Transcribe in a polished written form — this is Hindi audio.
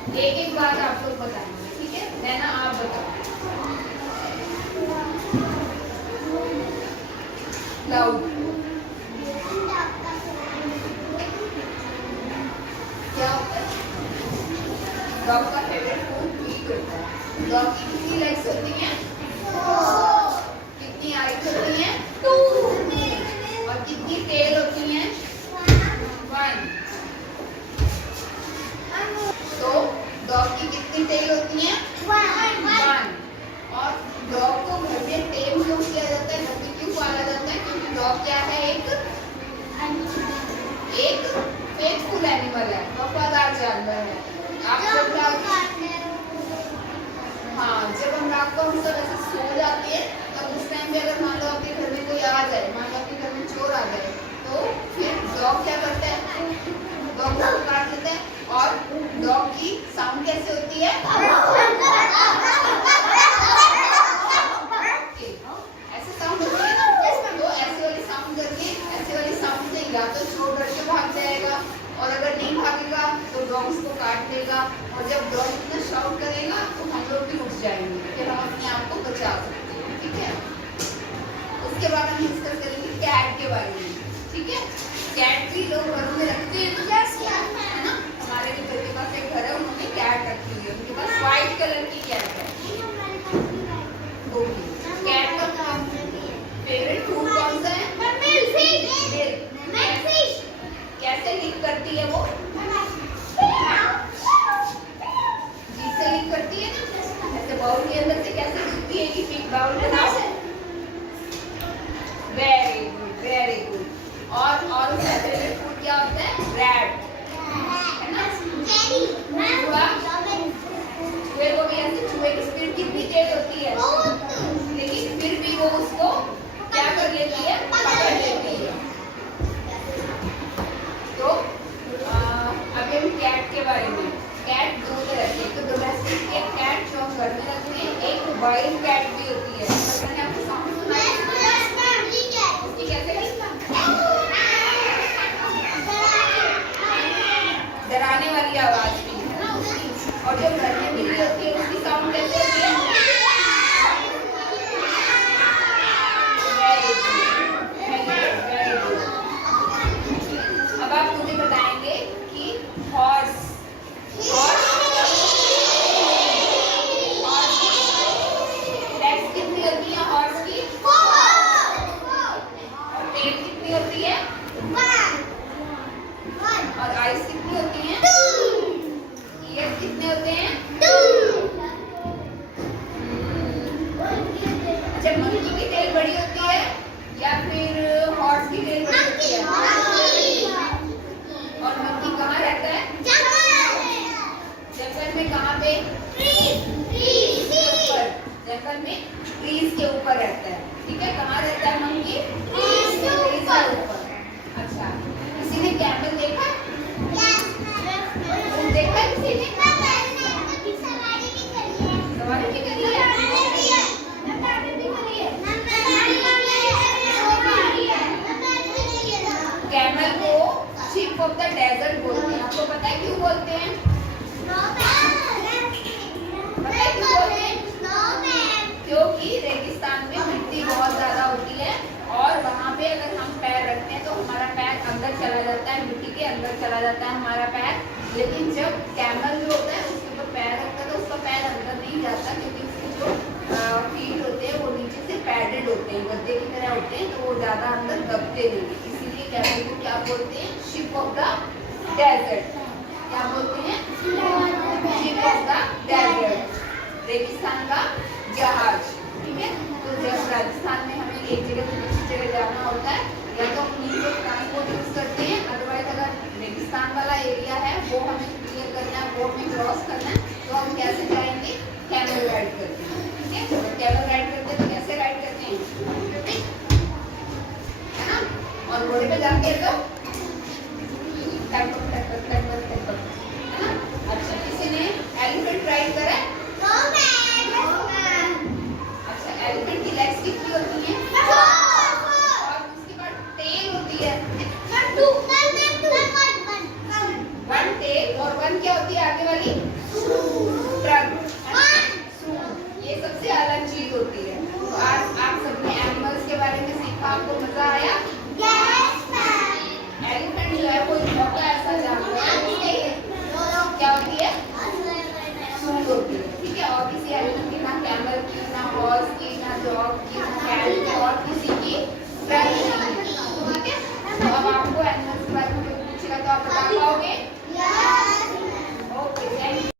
एक एक बात आप लोग बताएंगे, ठीक है? नैना आप बताओ। क्लाउड क्या होता है? डॉग का फेवरेट फूड मीट होता है। डॉग की कितनी लेग्स होती हैं? कितनी आइज होती हैं? 2। और कितनी टेल होती हैं? 1। तो डॉग की कितनी टेल होती हैं? 1। और डॉग को घर में टेम क्यों किया जाता है, घर में क्यों पाला जाता है? क्योंकि डॉग क्या है? एक फेथफुल एनिमल है, वफादार जानवर है। आप जब जब हम रात को हम सब ऐसे सो जाते हैं, तब उस टाइम पे अगर मान लो आपके घर में कोई आ जाए, मान लो आपके घर में चोर आ जाए, तो फिर डॉग क्या करता है? डॉग को काट लेता है। और डॉग की साउंड कैसे होती है? ऐसे साउंड होती है ना, तो ऐसे वाली साउंड करके, ऐसे वाली साउंड से या तो चोर डर के भाग जाएगा, और अगर नहीं भागेगा तो डॉग उसको काट लेगा। और जब डॉग इतना शाउट करेगा तो हम लोग भी उठ जाएंगे, फिर हम अपने आप को बचा सकते हैं, ठीक है? उसके बाद हम डिस्कस करेंगे कैट के बारे में, ठीक है? कैट भी लोग घरों में रखते हैं, तो क्या है ना, हमारे भी घर के पास एक घर है, उन्होंने कैट रखी हुई है, उनके पास व्हाइट कलर की कैट है। कैट का फेवरेट फूड कौन सा है? कैसे लीक करती है वो? जीभ से लीक करती है ना, ऐसे बाउल के अंदर से कैसे लीक पिएगी? फिर बाउल बनाओ। Very good, very good. और उसका फेवरेट फूड क्या होता है? रैट, है ना? चूहे को भी ऐसे, चूहे की स्पीड कितनी तेज होती है, लेकिन फिर भी वो उसको क्या कर लेती है? पकड़ लेती है। तो अभी हम कैट के बारे में। कैट दो तरह की, एक तो डोमेस्टिक कैट जो हम घर में रखते हैं, एक वाइल्ड कैट भी होती है। मैंने आपको साउंड सुनाई, उसकी कैसे डराने वाली आवाज भी है ना उसकी। और जो घर में बिल्ली होती है उसकी साउंड कैसे होती है? अब आप मुझे बताएंगे कि हॉर्स लेग्स कितनी होती है हॉर्स की? 4। और टेल कितनी होती है? 1। और आइज कितनी होती हैं? 2। ईयर्स कितने होते हैं? 2। अच्छा, मंकी की टेल बड़ी होती है या फिर हॉर्स की टेल बड़ी होती है? और मंकी कहाँ रहता है? जंगल में। कहाँ पे? जंगल में ट्रीज के ऊपर रहता है, ठीक है? कहाँ रहता है मंकी? ट्रीज के ऊपर। अच्छा, किसी ने कैमल देखा? देखा है किसी ने? सवारी भी करी है? कैमल को शिप ऑफ द डेजर्ट बोलते हैं। आपको पता है क्यों बोलते हैं? पता है क्यों बोलते हैं? क्योंकि रेगिस्तान में मिट्टी बहुत ज्यादा होती है, और वहाँ पे अगर हम पैर रखते हैं तो हमारा पैर अंदर चला जाता है, मिट्टी के अंदर चला जाता है हमारा पैर। लेकिन जब कैमल जो होता है उसके ऊपर पैर रखता है तो उसका पैर अंदर नहीं जाता, क्योंकि उसके जो फीट होते हैं वो नीचे से पैडेड होते हैं, गद्दे की तरह होते हैं, तो वो ज्यादा अंदर दबते नहीं। इसीलिए कैमल को क्या बोलते हैं? Ship of the desert. क्या बोलते हैं? शिप ऑफ द डेजर्ट, रेगिस्तान का जहाज, ठीक है? तो जब राजस्थान में हमें एक जगह से दूसरी जगह जाना होता है, या तो हम मीटर ट्रांसपोर्ट यूज करते हैं, अदरवाइज अगर रेगिस्तान वाला एरिया है वो हमें क्लियर करना है, वो हमें क्रॉस करना है, तो हम कैसे जाएंगे? कैमल राइड करते हैं, ठीक है? तो कैमल राइड करते हैं तो कैसे राइड करते हैं? है ना? और घोड़े पे जाके तो है ना? सर्दी